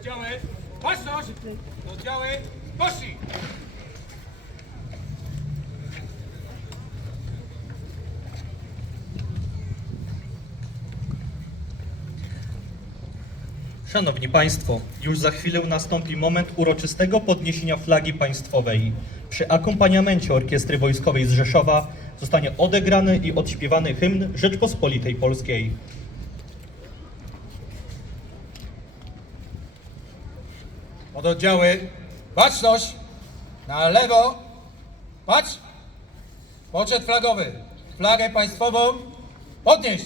Oddziały, baczność! Oddziały, poszli! Szanowni Państwo, już za chwilę nastąpi moment uroczystego podniesienia flagi państwowej. Przy akompaniamencie Orkiestry Wojskowej z Rzeszowa zostanie odegrany i odśpiewany hymn Rzeczpospolitej Polskiej. Pododdziały, baczność! Na lewo, patrz! Poczet flagowy, flagę państwową podnieść!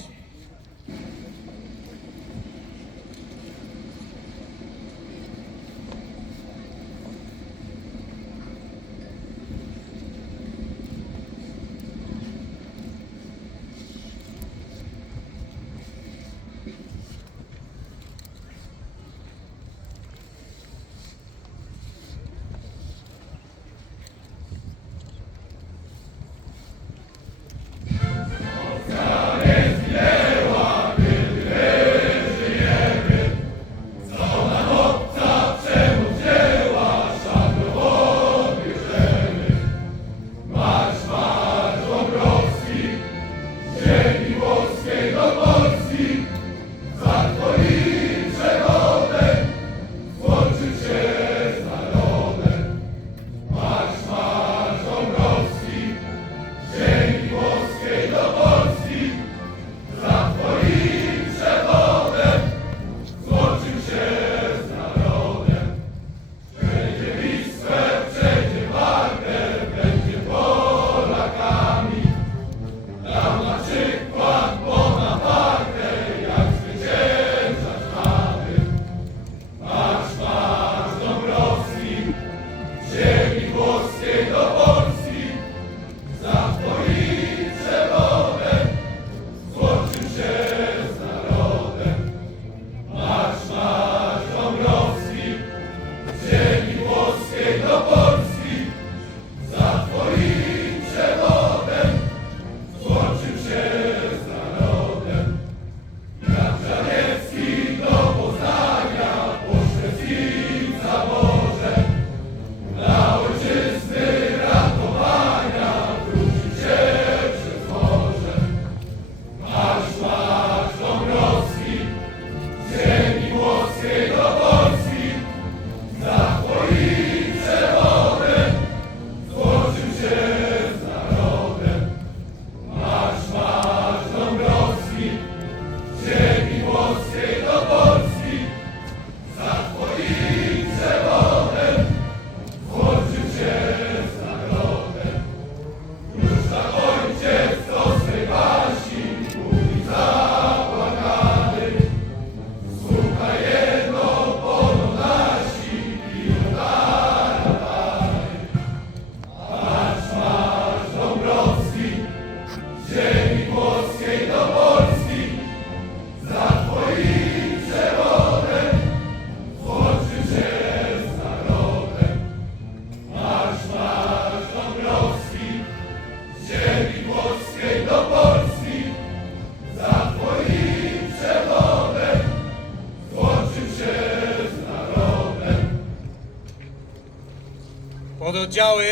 Pododdziały,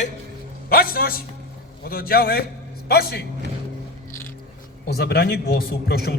baczność! Pododdziały, poszli! O zabranie głosu proszę do